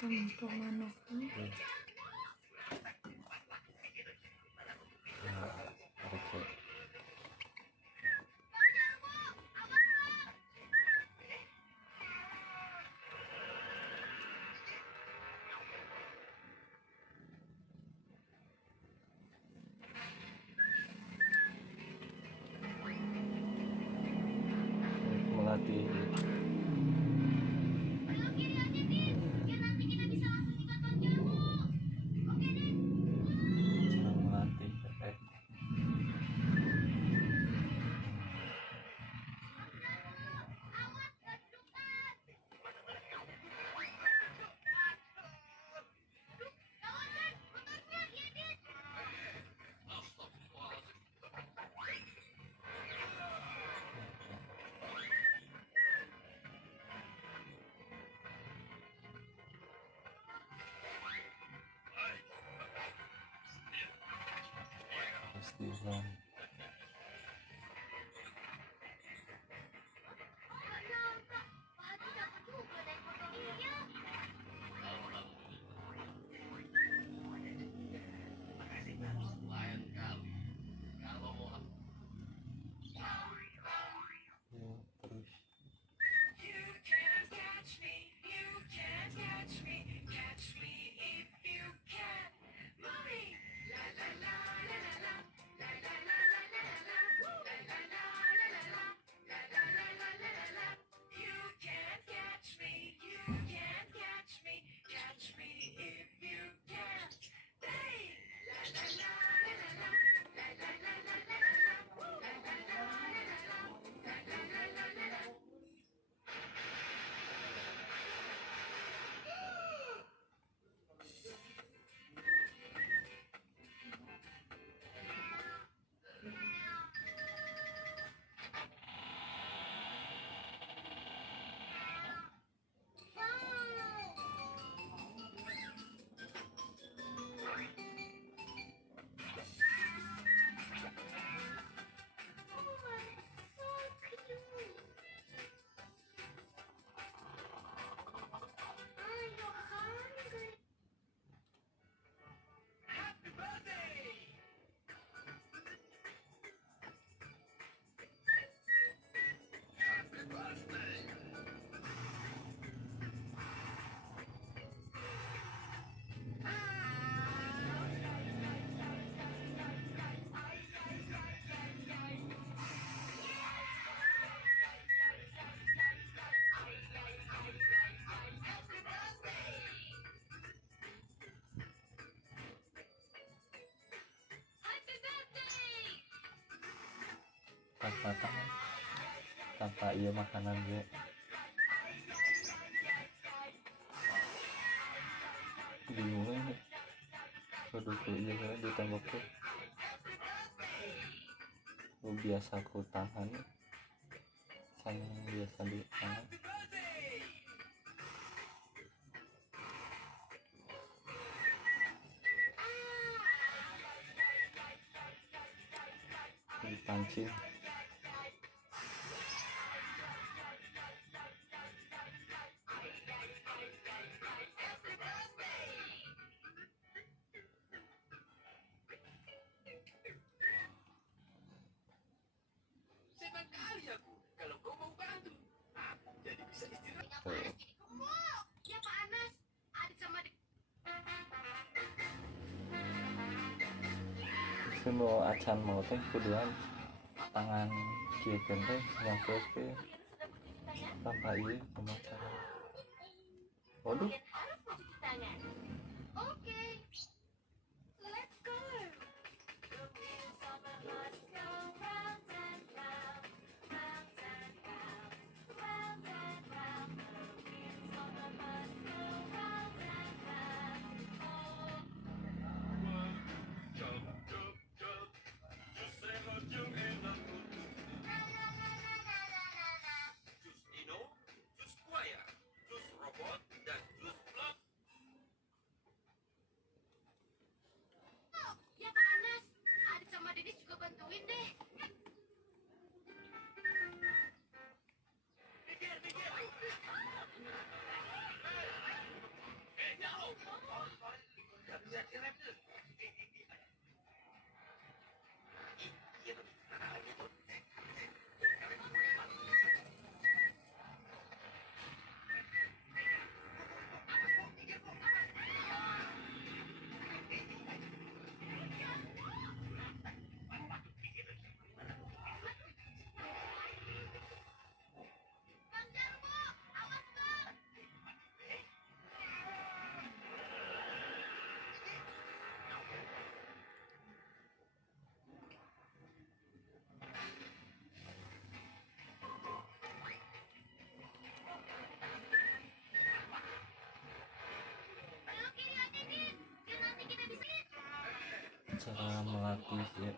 Untuk manuk. Melatih pastikan. Tanpa iya makanan gue bingung nih kudu iya kan di tembok tuh gue biasa ku tahan kan biasa di tangan dipancing. Semua acan mau teh kuduan tangan kiri teh nyampe ke tanpa iya pemacaran. Waduh. cara melatih ya,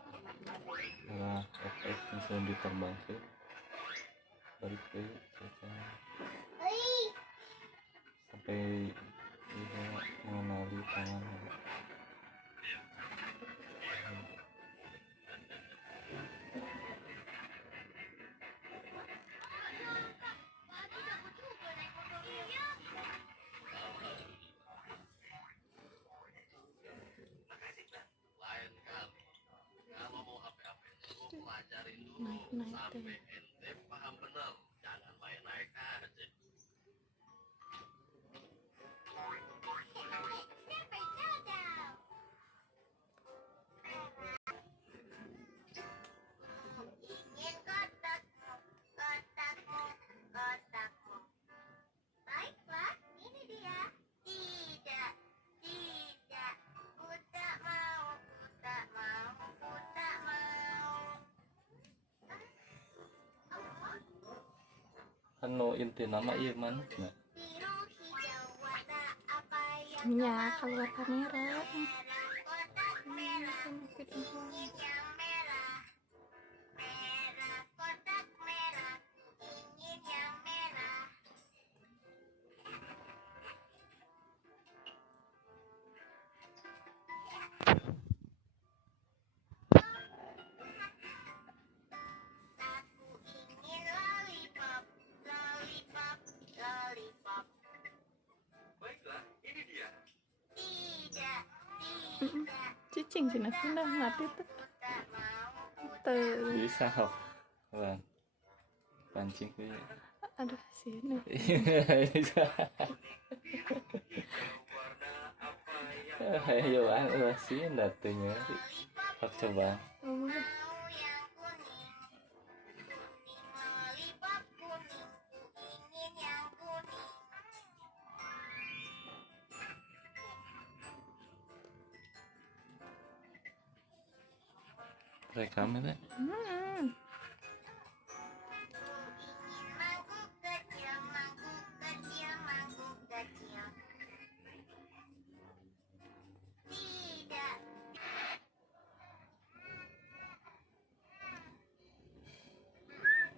cara efek bisa diterbangkan balik ke cuaca sampai bisa mengenali tangan. naik teh. Ingin kotakmu, kotakmu, kotakmu. Baiklah, ini dia. Tidak, tidak. Ku tak mau, ku tak mau, ku tak mau. Anu inti nama ieu manuk na. Biru, hijau, warna apa yang Ya keluar kamera. merah, kotak merah. Mungkin Ingin yang merah, merah, kotak merah. Ingin yang merah. Aku ingin lollipop, lollipop, lollipop. Baiklah, ini dia. Tidak, tidak. Cicing cina pindah mati tuh. Ku tak mau, ku Tuh. Bisa kok. Bang. Pancing ke. Aduh sini. Bisa. Warna apa yang Ayo bang, masih datunya. lollipop. Coba. Oh, Mau yang kuning, kuning lollipop kuning. Ku ingin yang kuning. Rekam itu. hmm. Ku ingin mangkuk kecil, mangkuk kecil, mangkuk kecil. Tidak.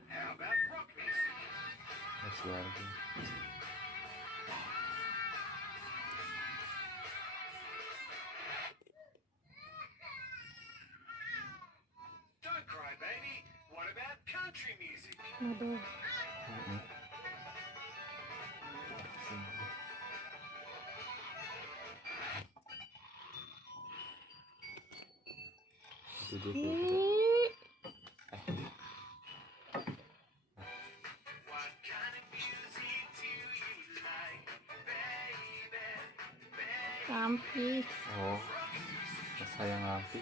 How about rock music? Masih lagi. Don't cry, baby. What about country music? Aduh. Duduk. Ih, What kind of music do you like, baby? Rampi. Oh, sayang api.